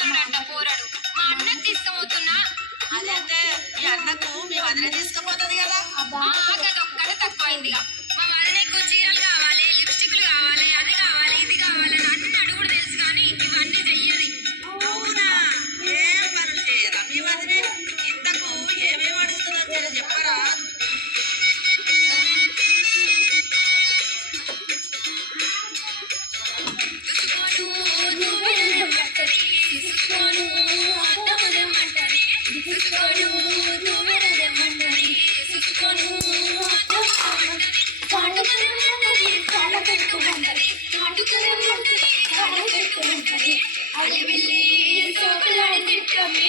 పోరడంట పోరడు మా అన్నకు తీసుకుపోతున్నా. అదైతే మీ అన్నకు మీ వదిన తీసుకుపోతుంది కదా. గదొక్కడే తక్కువైందిగా. మా వదినకు చీరలు కావాలి, లిప్స్టిక్లు కావాలి, అది కావాలి, ఇది కావాలని అన్ని అడుగుడు తెలుసు కానీ ఇవన్నీ చెయ్యది. అవునా? ఏం పనులు చేయరా మీ వదినే? ఇంతకు ఏమేమి అడుగుతుందో చెప్పరా? అలివిల్లి సోకులాడి తిట్టమే